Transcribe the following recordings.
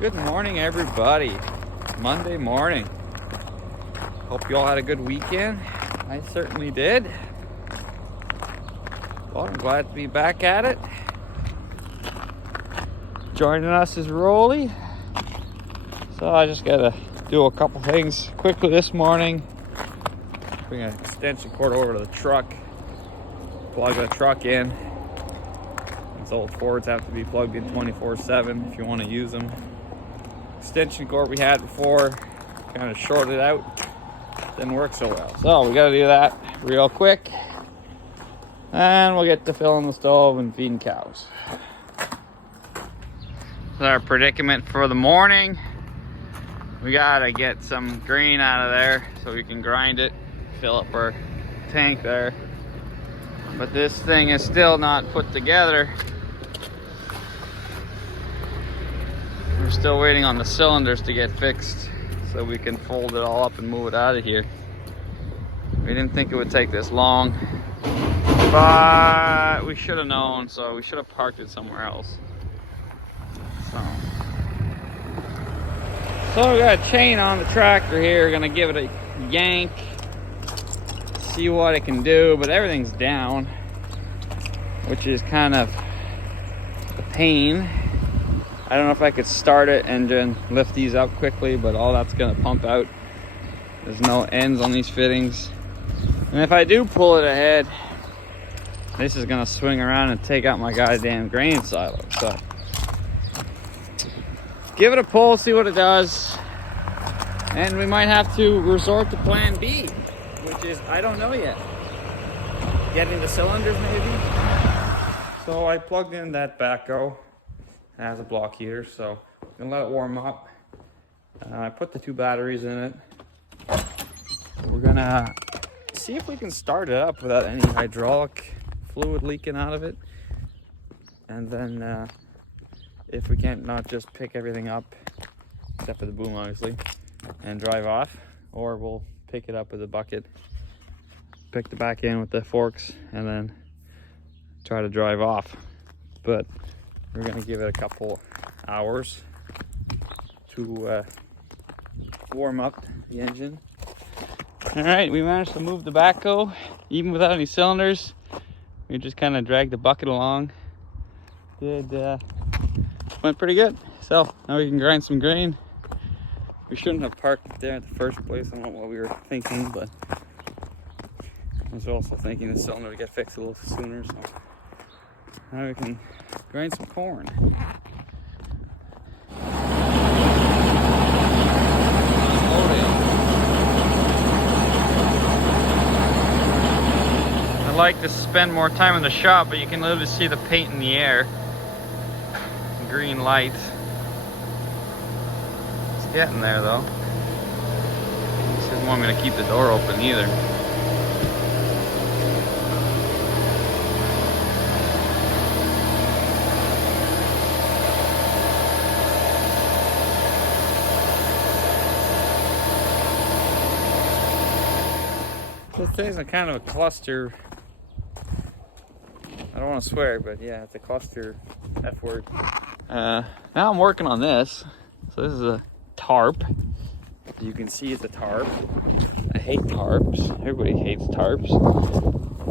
Good morning, everybody. Monday morning. Hope you all had a good weekend. I certainly did. Well, I'm glad to be back at it. Joining us is Rolly. So I just gotta do a couple things quickly this morning. Bring an extension cord over to the truck. Plug the truck in. These old Fords have to be plugged in 24/7 if you want to use them. Extension cord we had before kind of shorted out, didn't work so well, so we got to do that real quick, and we'll get to filling the stove and feeding cows. That's our predicament for the morning. We gotta get some grain out of there so we can grind it, fill up our tank there, but this thing is still not put together. We're still waiting on the cylinders to get fixed so we can fold it all up and move it out of here. We didn't think it would take this long, but we should have known, so we should have parked it somewhere else. So we got a chain on the tractor here, gonna give it a yank, see what it can do, but everything's down, which is kind of a pain. I don't know if I could start it and then lift these up quickly, but all that's gonna pump out. There's no ends on these fittings. And if I do pull it ahead, this is gonna swing around and take out my goddamn grain silo. So give it a pull, see what it does. And we might have to resort to plan B, which is, I don't know yet. Getting the cylinders maybe. So I plugged in that backhoe. It has a block heater, so I'm gonna let it warm up. I put the 2 batteries in it. We're gonna see if we can start it up without any hydraulic fluid leaking out of it. And then if we can't, not just pick everything up, except for the boom obviously, and drive off, or we'll pick it up with a bucket, pick the back end with the forks, and then try to drive off. But we're gonna give it a couple hours to warm up the engine. All right, we managed to move the backhoe even without any cylinders. We just kind of dragged the bucket along. Went pretty good. So now we can grind some grain. We shouldn't have parked it there in the first place. I don't know what we were thinking, but I was also thinking the cylinder would get fixed a little sooner. So now we can grind some corn. I like to spend more time in the shop, but you can literally see the paint in the air. Green light. It's getting there though. This doesn't want me to keep the door open either. This thing's a kind of a cluster. I don't want to swear, but yeah, it's a cluster F word. Now I'm working on this. So this is a tarp. You can see it's a tarp. I hate tarps. Everybody hates tarps.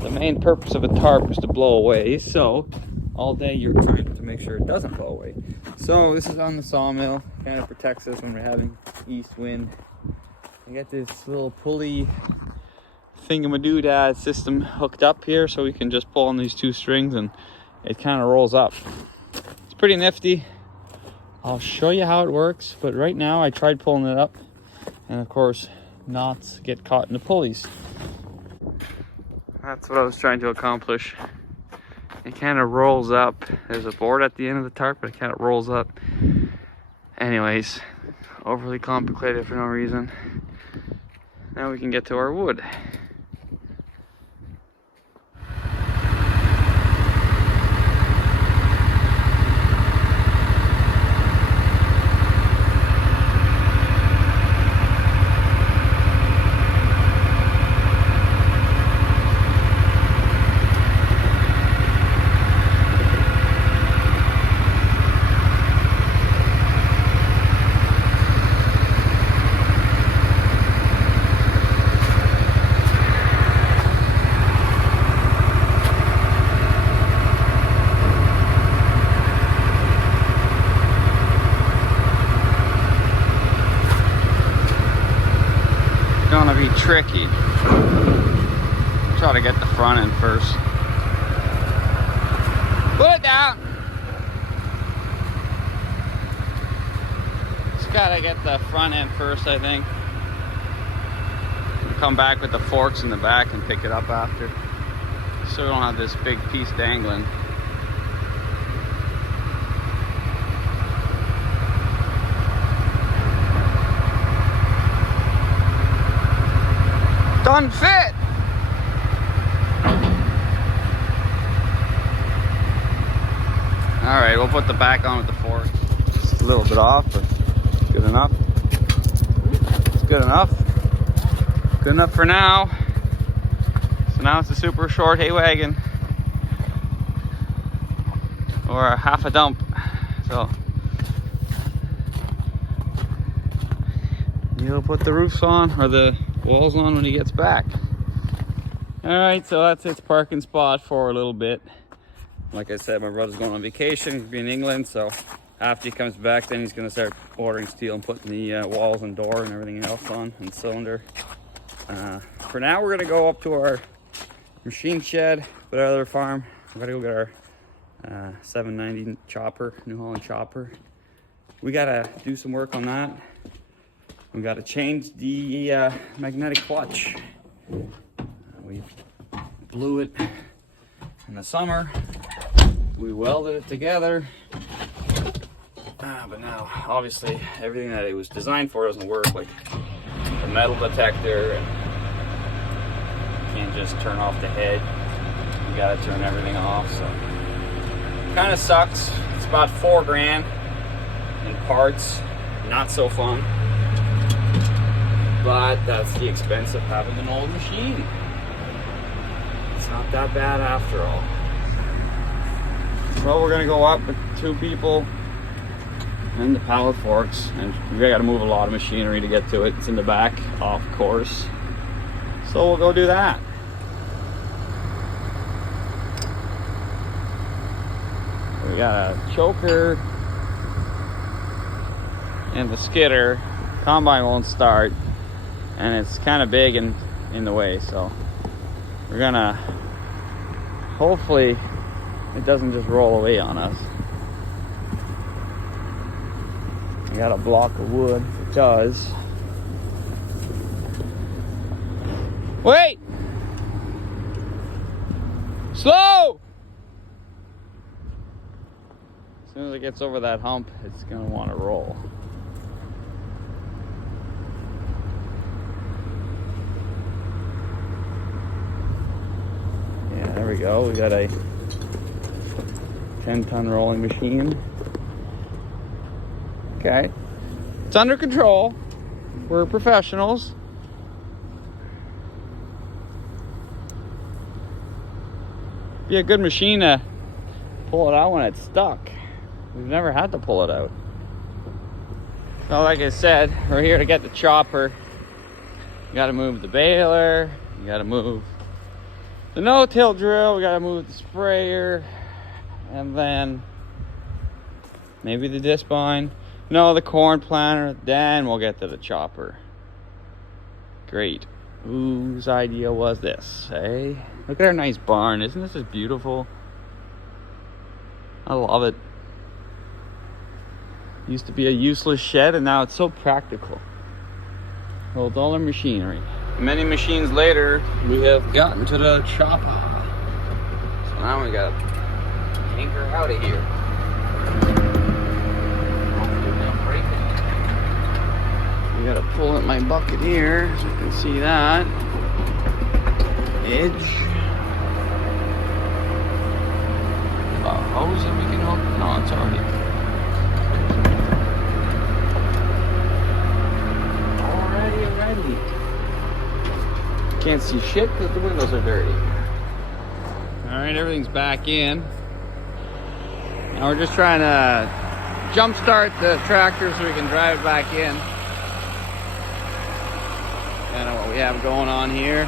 The main purpose of a tarp is to blow away. So all day you're trying to make sure it doesn't blow away. So this is on the sawmill. Kind of protects us when we're having east wind. I got this little pulley thingamadoo system hooked up here, so we can just pull on these 2 strings and it kind of rolls up. It's pretty nifty. I'll show you how it works, but right now I tried pulling it up, and of course knots get caught in the pulleys. That's what I was trying to accomplish. It kind of rolls up. There's a board at the end of the tarp, but it kind of rolls up. Anyways, overly complicated for no reason. Now we can get to our wood. gonna be tricky. Try to get the front end first. Put it down. Just gotta get the front end first, I think. Come back with the forks in the back and pick it up after. So we don't have this big piece dangling. Doesn't fit. All right, we'll put the back on with the fork. Just a little bit off, but good enough. It's good enough. Good enough for now. So now it's a super short hay wagon, or a half a dump. So he'll put the roofs on, or the walls on, when he gets back. All right, so that's its parking spot for a little bit. Like I said, my brother's going on vacation. He'll be in England, so after he comes back, then he's going to start ordering steel and putting the walls and door and everything else on, and cylinder. For now, we're going to go up to our machine shed with our other farm. We're going to go get our 790 chopper, New Holland chopper. We got to do some work on that. We got to change the magnetic clutch. We blew it in the summer. We welded it together. But now, obviously, everything that it was designed for doesn't work. Like the metal detector, and you can't just turn off the head. You got to turn everything off. So kind of sucks. It's about $4 grand in parts. Not so fun. But that's the expense of having an old machine. It's not that bad after all. So we're gonna go up with 2 people and the pallet forks, and we gotta move a lot of machinery to get to it. It's in the back, off course. So we'll go do that. We got a choker and the skidder. Combine won't start, and it's kind of big and in the way, so we're gonna, hopefully it doesn't just roll away on us. I got a block of wood. It does. Wait! Slow! As soon as it gets over that hump, it's gonna want to roll. Yeah, there we go. We got a 10-ton rolling machine. Okay. It's under control. We're professionals. Be a good machine to pull it out when it's stuck. We've never had to pull it out. So like I said, we're here to get the chopper. You gotta move the baler. You gotta move the no-till drill. We gotta move the sprayer. And then maybe the disc bind. No, the corn planter. Then we'll get to the chopper. Great. Whose idea was this, eh? Look at our nice barn. Isn't this just beautiful? I love it. Used to be a useless shed, and now it's so practical. Holds all our machinery. Many machines later, we have gotten to the chopper. So now we got anchor out of here. We gotta pull at my bucket here, so you can see that edge. A hose that we can hook. No, it's already ready. Can't see shit because the windows are dirty. All right, everything's back in. Now we're just trying to jump start the tractor so we can drive it back in. Kind of what we have going on here.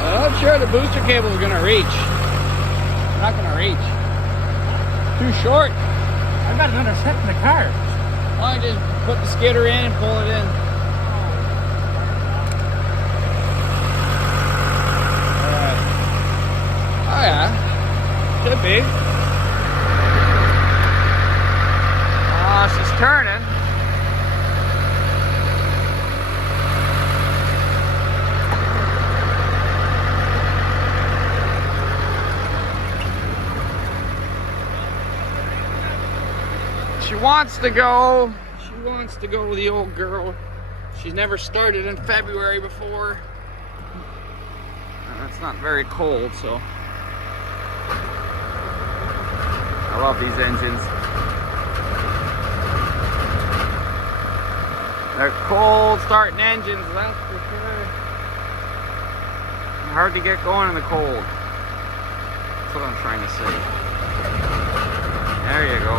I'm not sure the booster cable is gonna reach. It's not gonna reach. Too short. I've got another set in the car. I just put the skidder in and pull it in. should be. She's turning. She wants to go. She wants to go with the old girl. She's never started in February before. It's not very cold, so. I love these engines. They're cold starting engines, that's for sure. Hard to get going in the cold. That's what I'm trying to say. There you go.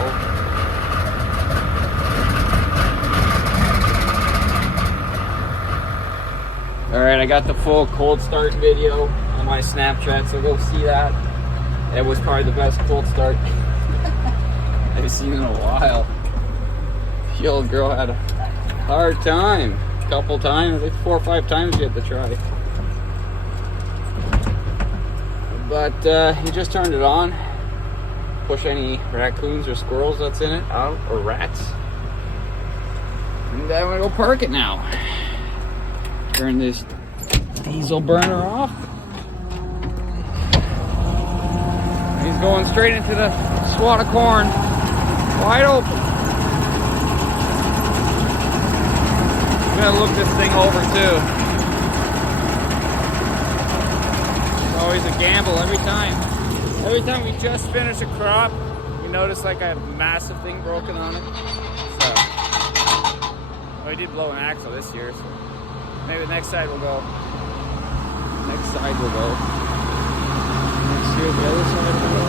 Alright, I got the full cold start video on my Snapchat, so go see that. It was probably the best cold start I've seen in a while. The old girl had a hard time. A couple times, like 4 or 5 times you had to try. But you just turned it on. Push any raccoons or squirrels that's in it out, or rats. And I'm gonna go park it now. Turn this diesel burner off. He's going straight into the swat of corn. Wide open. I'm gonna look this thing over too. It's always a gamble every time. Every time we just finish a crop, you notice like a massive thing broken on it. So, well, we did blow an axle this year, so maybe the next side will go. Next side will go. Next year the other side will go.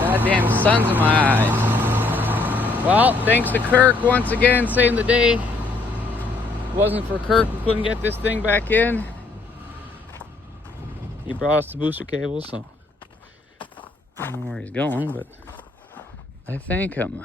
Goddamn sun's in my eyes. Well, thanks to Kirk once again, saving the day. If it wasn't for Kirk, we couldn't get this thing back in. He brought us the booster cable, so I don't know where he's going, but I thank him.